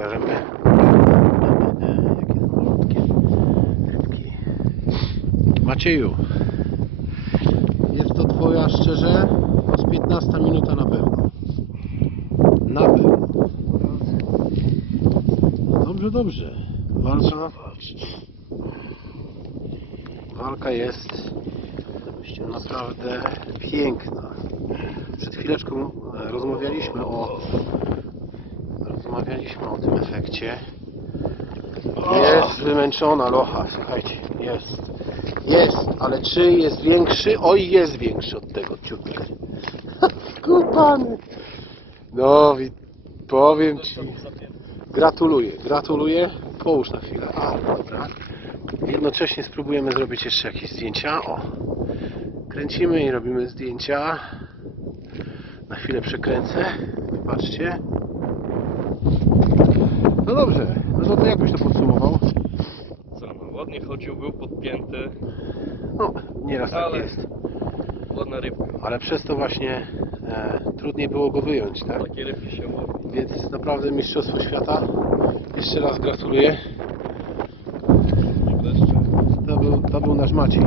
pokażemy. Jakie malutkie rybki. Macieju, jest to Twoja szczerze z 15 minuta na pewno. Na pewno. Dobrze, dobrze. Walka, walka jest naprawdę piękna. Przed chwileczką rozmawialiśmy o rozmawialiśmy o tym efekcie. Jest wymęczona locha, słuchajcie, jest. Jest, ale czy jest większy? Oj, jest większy od tego ciutka. Kupany. No, wi- powiem Ci. Gratuluję, gratuluję. Połóż na chwilę. A, dobra. Jednocześnie spróbujemy zrobić jeszcze jakieś zdjęcia. O. Kręcimy i robimy zdjęcia. Na chwilę przekręcę. Patrzcie. No dobrze. No to jak byś to podsumował? Co, no, ładnie chodził, był podpięty, No, nieraz tak Ale- jest. ładna rybka. Ale przez to właśnie e, trudniej było go wyjąć, tak? Takie rybki się łowi. Więc naprawdę Mistrzostwo Świata. Jeszcze raz gratuluję. To był, to był nasz Maciej.